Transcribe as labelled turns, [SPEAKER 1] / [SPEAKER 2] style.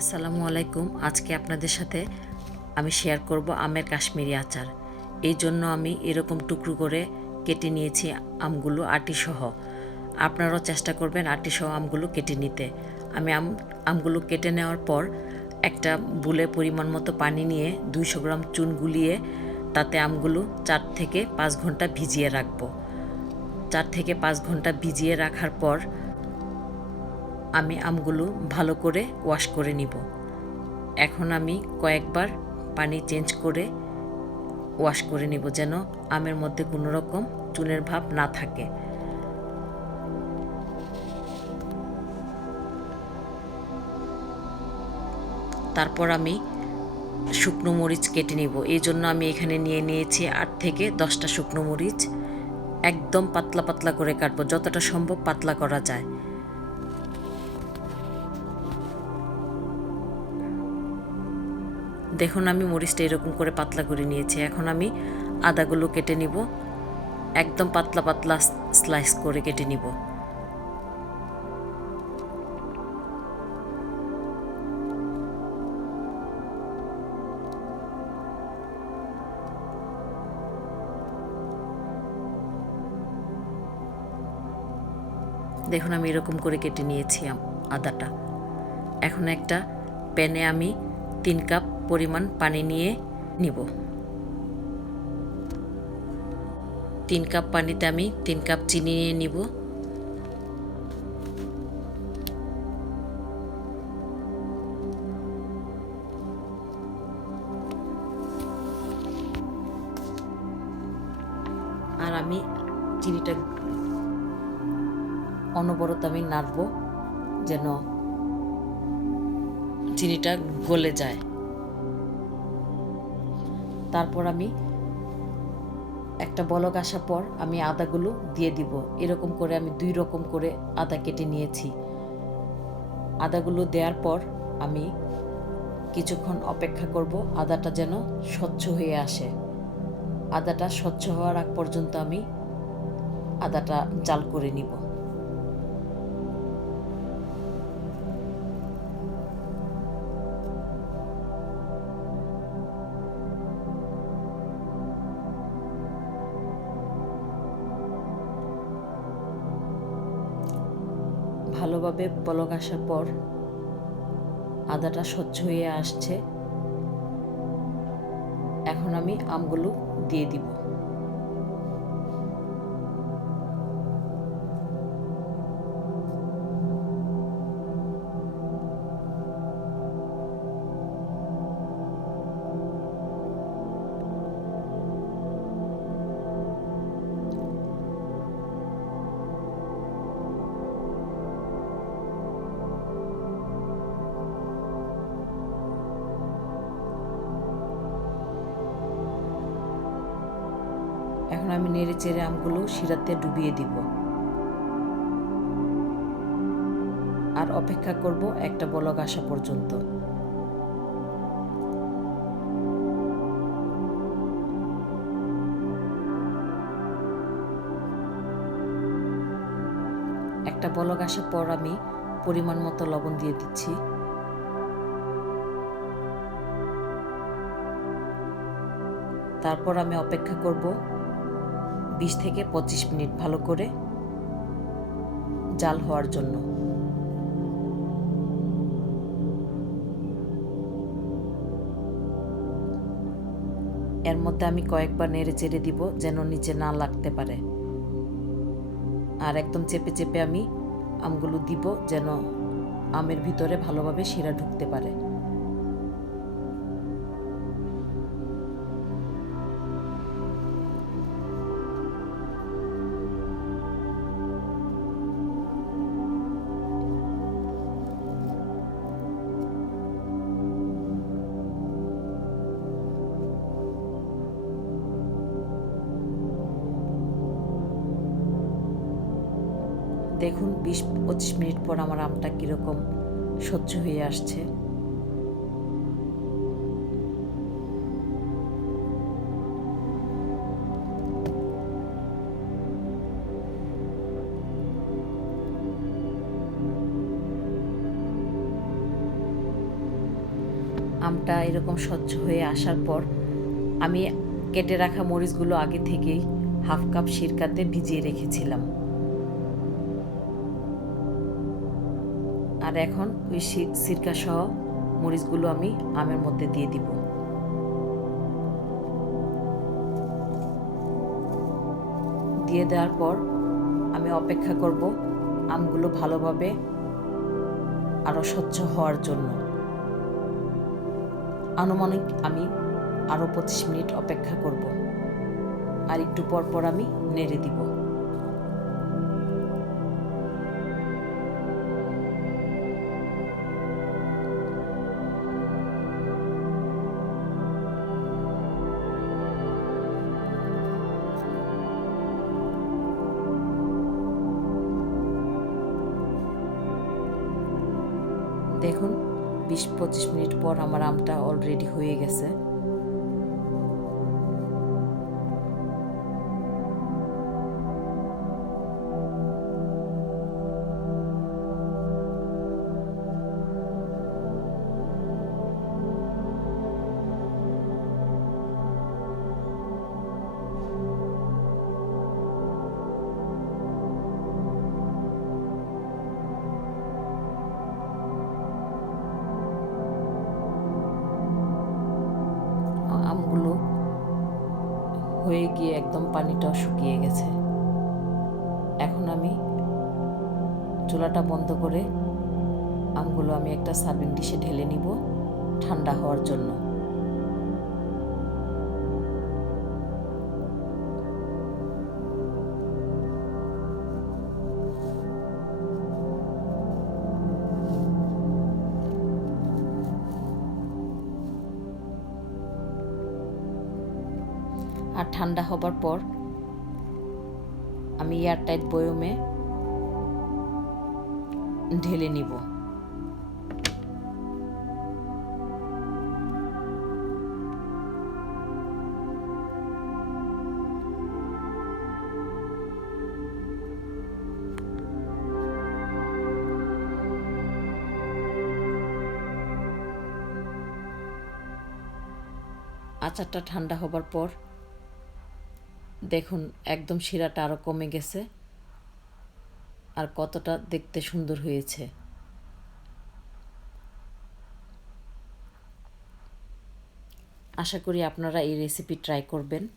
[SPEAKER 1] আসসালামু আলাইকুম। আজকে আপনাদের সাথে আমি শেয়ার করব আমের কাশ্মীরি আচার। এই জন্য আমি এরকম টুকরো করে কেটে নিয়েছি আমগুলো আটিসহ। আপনারাও চেষ্টা করবেন আটিসহ আমগুলো কেটে নিতে। আমি আম, আমগুলো কেটে নেওয়ার পর একটা বুলে পরিমাণ মতো পানি নিয়ে দুইশো গ্রাম চুন গুলিয়ে তাতে আমগুলো চার থেকে পাঁচ ঘণ্টা ভিজিয়ে রাখব। চার থেকে পাঁচ ঘণ্টা ভিজিয়ে রাখার পর আমি আমগুলো ভালো করে ওয়াশ করে নিব। এখন আমি কয়েকবার পানি চেঞ্জ করে ওয়াশ করে নিব যেন আমের মধ্যে কোনো রকম চুনের ভাব না থাকে। তারপর আমি শুকনো মরিচ কেটে নিব। এই জন্য আমি এখানে নিয়ে নিয়েছি আট থেকে দশটা শুকনো মরিচ। একদম পাতলা পাতলা করে কাটবো, যতটা সম্ভব পাতলা করা যায়। দেখুন, আমি মরিচটা এরকম করে পাতলা করে নিয়েছি। এখন আমি আদাগুলো কেটে নিব। একদম পাতলা পাতলা স্লাইস করে কেটে নিব। দেখুন, আমি এরকম করে কেটে নিয়েছি আদাটা। এখন একটা প্যানে আমি তিন কাপ পরিমাণ পানি নিয়ে নিব। তিন কাপ পানিতে আমি তিন কাপ চিনি নিয়ে নিব। আর আমি চিনিটা অনবরত আমি নাড়ব যেন চিনিটা গলে যায়। তারপর আমি একটা বলক আসার পর আমি আদাগুলো দিয়ে দিব। এরকম করে আমি দুই রকম করে আদা কেটে নিয়েছি। আদাগুলো দেওয়ার পর আমি কিছুক্ষণ অপেক্ষা করব, আদাটা যেন স্বচ্ছ হয়ে আসে। আদাটা স্বচ্ছ হওয়ার আগ পর্যন্ত আমি আদাটা জাল করে নিব। ভালোভাবে বলক আসার পর আদাটা স্বচ্ছ হয়ে আসছে। এখন আমি আমগুলো দিয়ে দিব। আমি নেড়ে চেড়ে আমগুলো শিরাতে ডুবিয়ে দিব। আর অপেক্ষা করব একটা বলক আসা পর্যন্ত। একটা বলক আসার পর আমি পরিমাণ মতো লবণ দিয়ে দিচ্ছি। তারপর আমি অপেক্ষা করব বিশ থেকে পঁচিশ মিনিট ভালো করে জাল হওয়ার জন্য। এর মধ্যে আমি কয়েকবার নেড়ে চেড়ে দিব যেন নিচে না লাগতে পারে। আর একদম চেপে চেপে আমি আমগুলো দিব যেন আমের ভিতরে ভালোভাবে শিরা ঢুকতে পারে। দেখুন, বিশ, পঁচিশ মিনিট পর আমার আমটা কীরকম সহ্য হয়ে আসছে। আমটা এরকম স্বচ্ছ হয়ে আসার পর আমি কেটে রাখা মরিচগুলো আগে থেকেই হাফ কাপ সিরকাতে ভিজিয়ে রেখেছিলাম। আর এখন ওই সিরকা সহ মরিচগুলো আমি আমের মধ্যে দিয়ে দিব। দিয়ে দেওয়ার পর আমি অপেক্ষা করব আমগুলো ভালোভাবে আরও স্বচ্ছ হওয়ার জন্য। আনুমানিক আমি আরও পঁচিশ মিনিট অপেক্ষা করব। আর একটু পর পর আমি নেড়ে দিব। দেখুন বিশ পঁচিশ মিনিট পর আমার আমটা অলরেডি হয়ে গেছে। একদম পানিটাও শুকিয়ে গেছে। এখন আমি চুলাটা বন্ধ করে আমগুলো আমি একটা সার্ভিং ডিশে ঢেলে নিব ঠান্ডা হওয়ার জন্য। আর ঠান্ডা হবার পর আমি এয়ারটাইট বয়মে ঢেলে নিব। আচারটা ঠান্ডা হবার পর দেখুন, একদম শিরাটা আরও কমে গেছে। আর কতটা দেখতে সুন্দর হয়েছে। আশা করি আপনারা এই রেসিপি ট্রাই করবেন।